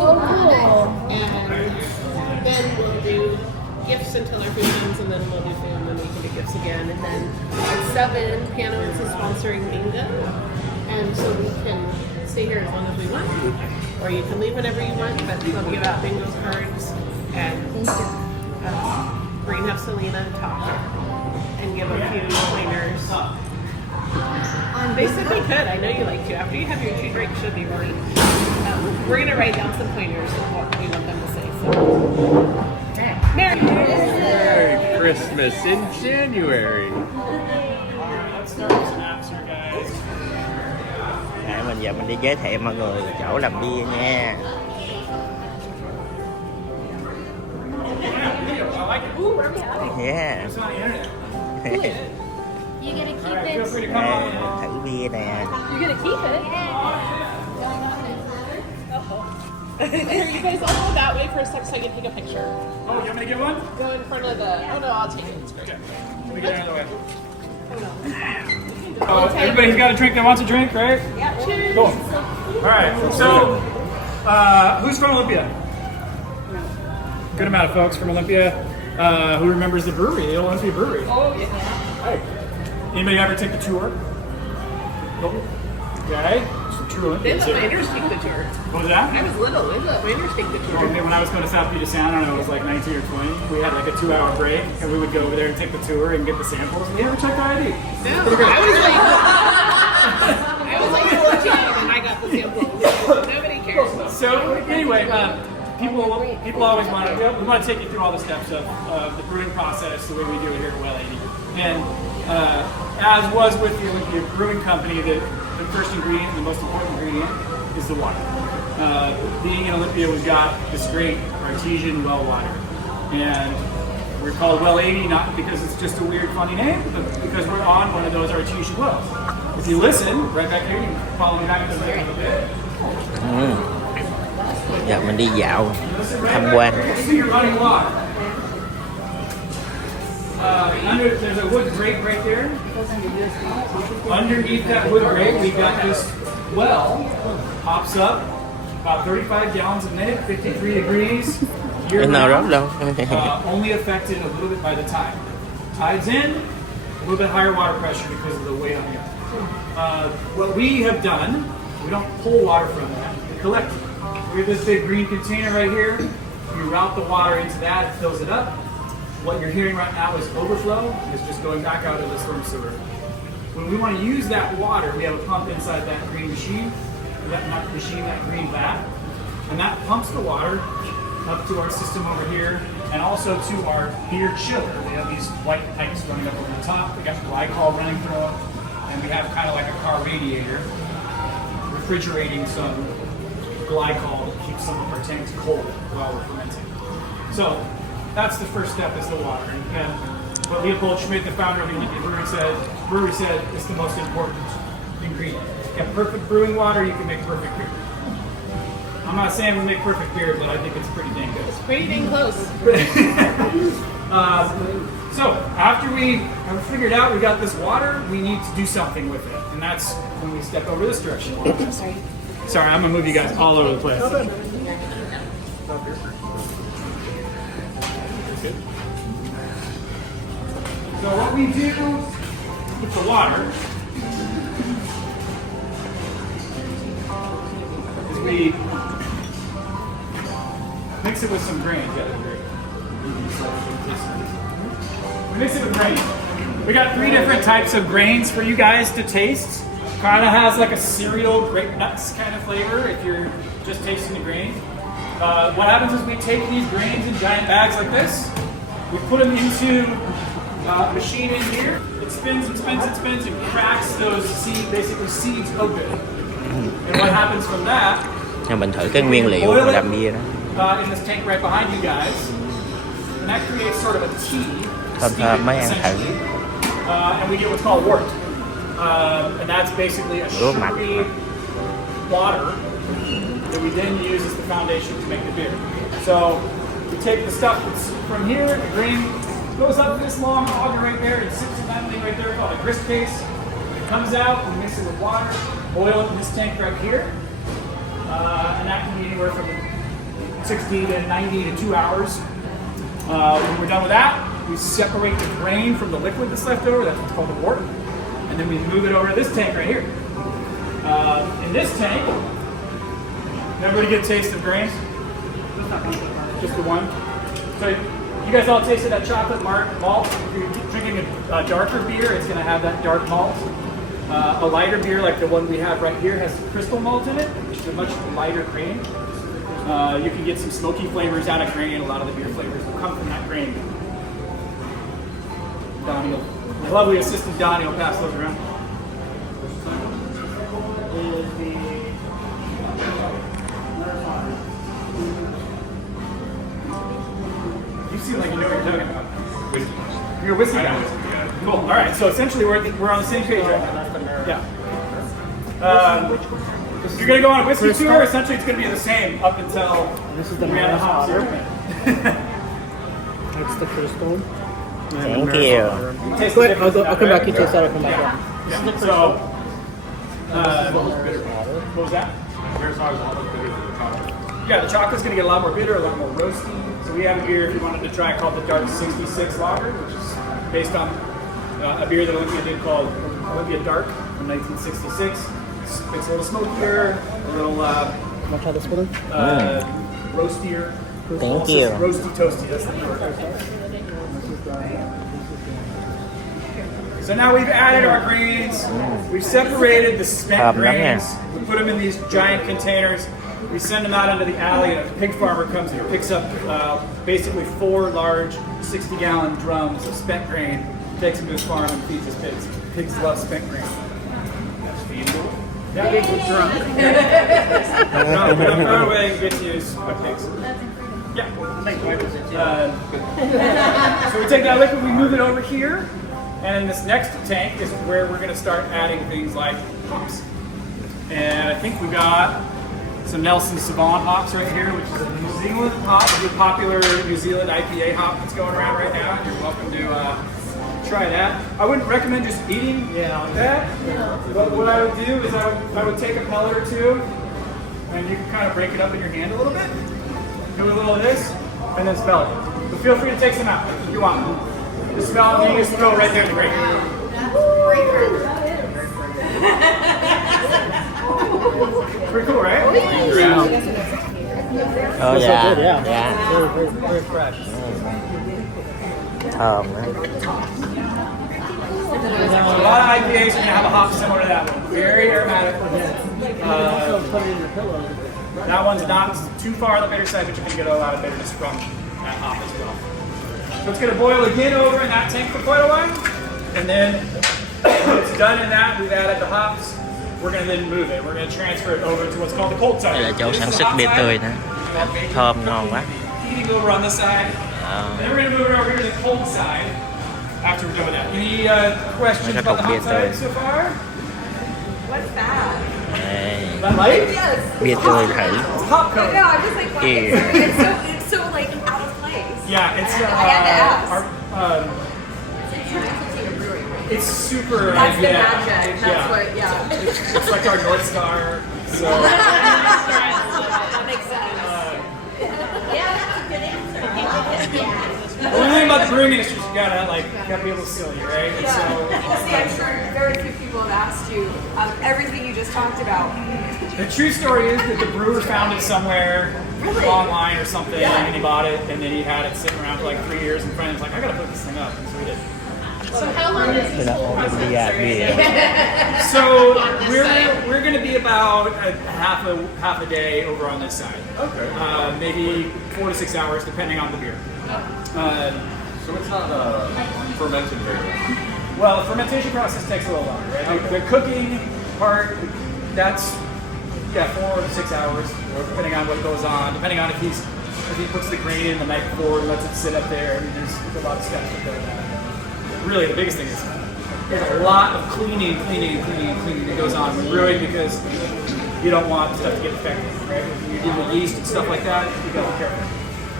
Oh, cool. And then we'll do gifts until everyone's, and then we'll do food, and then we can do gifts again. And then at 7, Piano is sponsoring bingo, and so we can stay here as long as we want, or you can leave whenever you want, but we'll give out bingo cards, and we're going to have Selena talk and give a few pointers. They said they could. I know you like to. After you have your 2 drinks, should be ready. We're going to write down some pointers of what we want them to say. So, Merry Christmas in January. Let's start with some answer, guys. Mình giờ mình đi giới thiệu mọi người chỗ làm bia nha. Yeah. You gonna keep Alright, feel it? free to come on in. Thử bia nè. you're going to keep it? Here, you guys all go that way for a sec so I can take a picture. Oh, you want me to get one? Go in front of the... Oh, no, I'll take it. It's great. Okay. Let me get out of the way. Everybody's got a drink that wants a drink, right? Yeah, cheers. Cool. Alright, so who's from Olympia? Good amount of folks from Olympia. Who remembers the brewery, the old Olympia Brewery? Oh, yeah. Hey. Anybody ever take the tour? Nope. Okay. Some true They Olympians let here. miners take the tour. What was that? I was little. They let miners take the tour. When I was going to South Puget Sound, I don't know, it was like 19 or 20. We had like a 2-hour break, and we would go over there and take the tour and get the samples. And they never checked our ID. No, I was like 14 and I got the samples. Nobody cares. So anyway, people always want to. We want to take you through all the steps of the brewing process, the way we do it here at Well 80. And as was with the Olympia Brewing Company, the first ingredient, the most important ingredient, is the water. Being in Olympia, we've got this great artesian well water, and we're called Well 80 not because it's just a weird, funny name, but because we're on one of those artesian wells. If you listen, right back here, you can follow me back to the video a bit. Giờ mình đi dạo tham quan. See your running water. There's a wood grate right there. Underneath that wood grate, we've got this well. Pops up about 35 gallons a minute, 53 degrees. Year round. Only affected a little bit by the tide. Tide's in, a little bit higher water pressure because of the weight on the earth. What we have done, we don't pull water from that, we collect it. We have this big green container right here. We route the water into that, it fills it up. What you're hearing right now is overflow. It's just going back out of the storm sewer. When we want to use that water, we have a pump inside that green machine, that green vat, and that pumps the water up to our system over here, and also to our beer chiller. We have these white pipes running up over the top. We got glycol running through them, and we have kind of like a car radiator refrigerating some glycol to keep some of our tanks cold while we're fermenting. So that's the first step, is the water. And what Leopold Schmidt, the founder of the Olympia Brewery said is the most important ingredient. If you have perfect brewing water, you can make perfect beer. I'm not saying we make perfect beer, but I think it's pretty dang good. It's pretty dang close. So after we have figured out we got this water, we need to do something with it. And that's when we step over this direction. Sorry, I'm going to move you guys all over the place. So what we do with the water is we mix it with some grain. We mix it with grain. We got 3 different types of grains for you guys to taste. Kind of has like a cereal, grape nuts kind of flavor if you're just tasting the grain. What happens is we take these grains in giant bags like this. We put them into a machine in here. It spins and spins and spins and cracks those seeds open. And what happens from that? Mình thử cái nguyên liệu làm bia đó. In this tank right behind you guys, and that creates sort of a tea. Thơm mấy ăn thử. And we get what's called wort. And that's basically a sugary water that we then use as the foundation to make the beer. So we take the stuff that's from here, the grain goes up this long auger right there, and sits in that thing right there called a grist case. It comes out, we mix it with water, boil it in this tank right here, and that can be anywhere from 60 to 90 to 2 hours. When we're done with that, we separate the grain from the liquid that's left over. That's what's called the wort. And then we move it over to this tank right here. In this tank, everybody get a taste of grains? Just the one. So you guys all tasted that chocolate malt. If you're drinking a darker beer, it's going to have that dark malt. A lighter beer, like the one we have right here, has crystal malt in it, which is a much lighter grain. You can get some smoky flavors out of grain. A lot of the beer flavors will come from that grain. Donnie, the lovely assistant Donnie will pass those around. You seem like you know what you're talking about. Whiskey. You're a whiskey I know guy. whiskey, yeah. Cool. All right. So essentially, we're on the same page right now. Yeah. You're gonna go on a whiskey tour. Essentially, it's gonna be the same up until This is the we have the hops. That's the crystal. Thank you. Taste Go the ahead, I'll difference come now, back. You taste that. I'll come back. Yeah. So, what was that? Beer sauce is almost bitter than the chocolate. Yeah, the chocolate's gonna get a lot more bitter, a lot more roasty. So we have a beer, if you wanted to try, called the Dark 66 Lager, which is based on a beer that Olympia did called Olympia Dark from 1966. It's a little smokier, a little Want to try this one? roastier. Thank you. Roasty toasty, that's the word. So now we've added our grains. We've separated the spent grains. We put them in these giant containers. We send them out into the alley, and a pig farmer comes and picks up basically 4 large 60-gallon drums of spent grain, takes them to his farm and feeds his pigs. Pigs love spent grain. That's feasible. Yeah. Pigs are drunk. No, we don't throw it away and get to use by pigs. Yeah. So we take that liquid, we move it over here, and in this next tank is where we're going to start adding things like hops. And I think we got some Nelson Sauvin hops right here, which is a New Zealand hop, the popular New Zealand IPA hop that's going around right now. You're welcome to try that. I wouldn't recommend just eating that, but what I would do is I would take a pellet or two, and you can kind of break it up in your hand a little bit. Do a little of this, and then smell it. But feel free to take some out if you want. Just smell it, and you just throw it right there in the grate. Pretty cool, right? Oh That's yeah. so good, yeah. Yeah. Very fresh. Thơm đó. So a lot of IPAs are going to have a hop similar to that one. Very aromatic. Put it in your pillow. That one's not too far on the bitter side, but you can get a lot of bitterness from that hop as well. So it's going to boil again over in that tank for quite a while. And then when it's done in that, we've added the hops. We're going to then move it. We're going to transfer it over to what's called the cold side. Đây là chỗ sản xuất bia tươi nè. Thơm ngon quá. Heating over on this side. And then we're going to move it over here to the cold side after we're done with that. Any questions about the hot side so far? What's that? Đây. Is that light? Yes. Bia tươi thử. It's hop No, coat. I'm just like, what? Yeah. It's so like out of place. Yeah, it's I had to ask. it's super. That's the yeah, magic. That's yeah. what, yeah. It's like our North Star. So That makes sense. the only thing about the brewing industry is you gotta be able to sell you, right? And Yeah. so See, I'm sure very few people have asked you everything you just talked about. the true story is that the brewer found it somewhere Really? online or something, Yeah. and he bought it, and then he had it sitting around for like 3 years, and friends like, I gotta put this thing up, and so we did. So how long is Đây this là whole ổ process? bia bia. So we're going to be about half a day over on this side. Okay. Maybe 4 to 6 hours, depending on the beer. So it's not fermented very well. Well, the fermentation process takes a little longer, right? The cooking part, that's 4 to 6 hours, depending on what goes on. Depending on if he puts the grain in the night before and lets it sit up there. I mean, there's a lot of steps that go to that. Really, the biggest thing is there's a lot of cleaning that goes on with brewing because you don't want stuff to get infected, right? When you're dealing with yeast and stuff like that, you gotta be careful.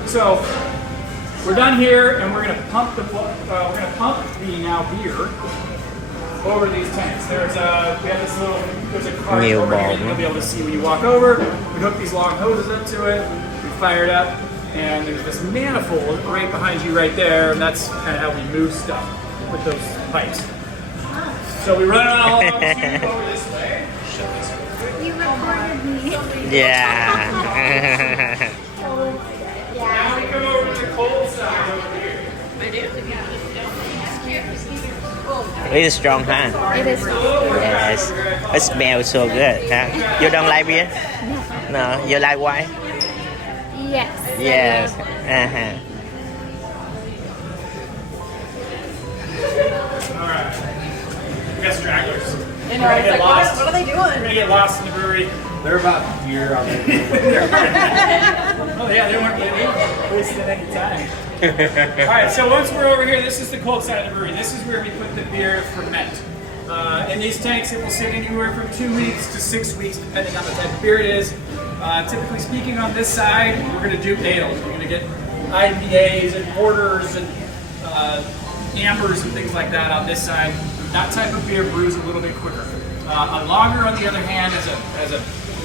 So we're done here, and we're gonna pump the now beer over these tanks. We have this there's a cart Nhiều over here bồn that you'll be able to see when you walk over. We hook these long hoses up to it. We fired up, and there's this manifold right behind you right there, and that's kind of how we move stuff with those pipes. So we run it all over this way. Shut this way. You recorded me. Yeah. Now we come over to the cold side over here. I do. It's strong, huh? It is. Yes. It smells so good, huh? You don't like beer? No. You like wine? Yes. Yes. Uh-huh. All right. We got stragglers. You know, I was like, what are they We're doing? gonna get lost in the brewery. They're about here on the Oh yeah, they weren't wasting any time. All right, so once we're over here, this is the cold side of the brewery. This is where we put the beer to ferment. In these tanks, it will sit anywhere from 2 weeks to 6 weeks, depending on the type of beer it is. Typically speaking, on this side, we're going to do ales. We're going to get IPAs and porters and ambers and things like that on this side. That type of beer brews a little bit quicker. A lager, on the other hand, has a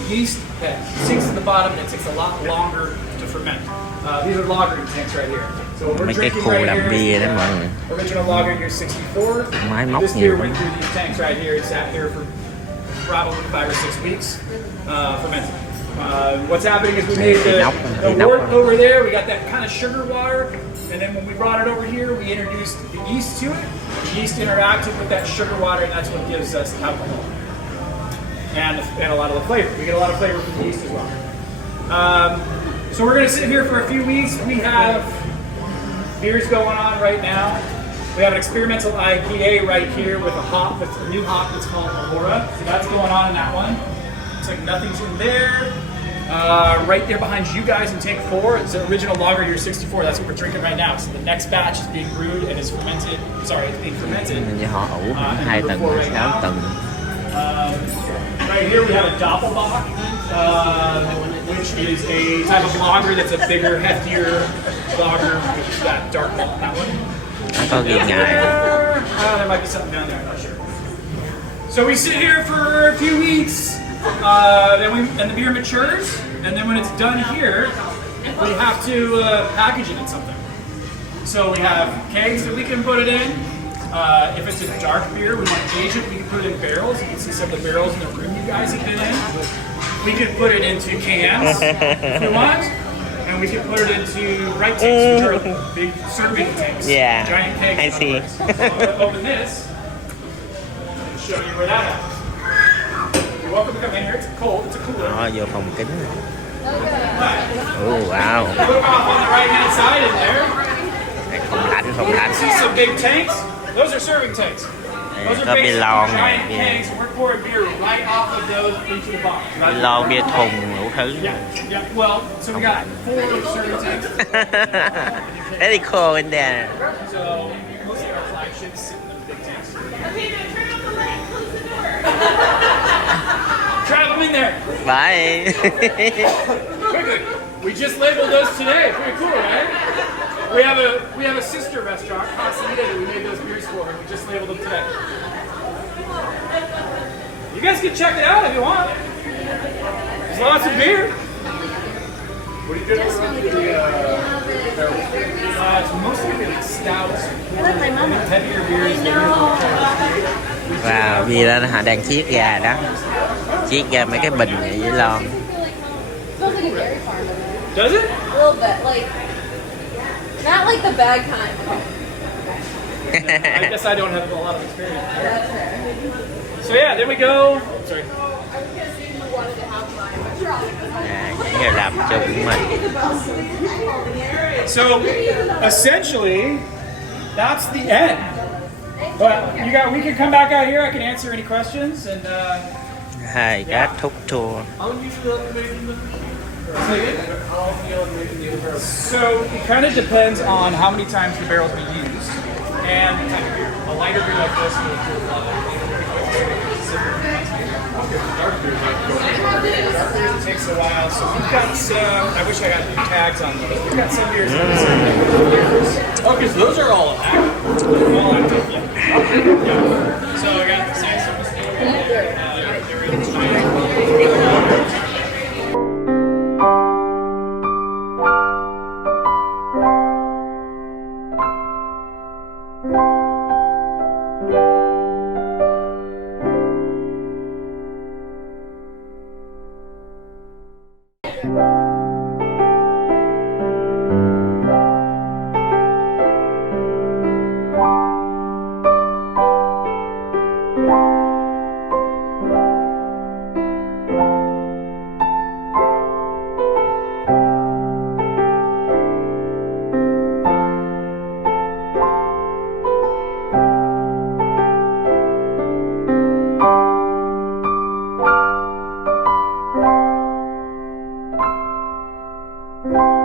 yeast that sinks to the bottom and it takes a lot longer to ferment. These are lagering tanks right here. So what we're Mấy cái drinking khu right làm here bia is đó mọi người. original lager year 64. Máy móc This nhiều beer lắm. went through these tanks right here. It sat here for probably 5 or 6 weeks fermenting. What's happening is we made the wort over there. We got that kind of sugar water. And then when we brought it over here, we introduced the yeast to it. The yeast interacted with that sugar water, and that's what gives us alcohol. And a lot of the flavor. We get a lot of flavor from the yeast as well. So we're going to sit here for a few weeks. We have beers going on right now. We have an experimental IPA right here with a hop, that's a new hop that's called Aurora. So that's going on in that one. Looks like nothing's in there. Right there behind you guys in tank 4, it's the original lager year 64. That's what we're drinking right now. So the next batch is being brewed and is fermented. Sorry, it's being fermented. Như họ ủ 2 tầng, 6 tầng. Right here we have a Doppelbock, which is a type of lager that's a bigger, heftier lager, which is that dark malt, that one. Nó có ghi ngài. There might be something down there, I'm not sure. So we sit here for a few weeks, and the beer matures, and then when it's done here, we have to package it in something. So we have kegs that we can put it in. If it's a dark beer, we want to age it, we can put it in barrels. You can see some of the barrels in the room you guys have been in. We could put it into cans if you want. And we can put it into bright tanks, which are big serving tanks. Yeah, Giant kegs. I see. So I'm going to open this and show you where that happens. You're welcome to come in here. It's cold. It's a cooler. Đó, vô phòng kính. Oh, wow. Look off on the right-hand side in there. Phòng lạnh, phòng lạnh. See some big tanks? Those are serving tanks. Those Có are bia basically lon giant này, tanks. We're pouring beer right off of those into the box. bia lon, bia thùng, đủ thứ. Yeah, yeah. Well, so we got 4 serving tanks. Very cool in there. So most of our flagships sit in the big tanks. Trap them in there. Bye. Quickly. We just labeled those today. Pretty cool, right? We have a sister restaurant, Casa, that we made those beers for, and we just labeled them today. You guys can check it out if you want. There's lots of beer. What do you get for the It's mostly like stouts, heavier beers. Wow, bia đó họ đang chiết ra đó. Chiết ra mấy cái bình này với lon. Smells like a dairy farm. Does it? A little bit, like not like the bag kind. I guess I don't have a lot of experience. So yeah, then we go. Sorry. I was gonna see if you wanted to have mine, but you're all Những người làm cho của mình. So essentially, that's the end. But we can come back out here. I can answer any questions and. Hai kết thúc tour. So it kind of depends on how many times the barrels we use and the type of beer. A lighter beer like this will do a lot of it takes a while. So we've got some. I wish I had new tags on those. We've got some beers. Okay, so those are all active. All active, yeah. Yeah. So I got the same stuff. Bye.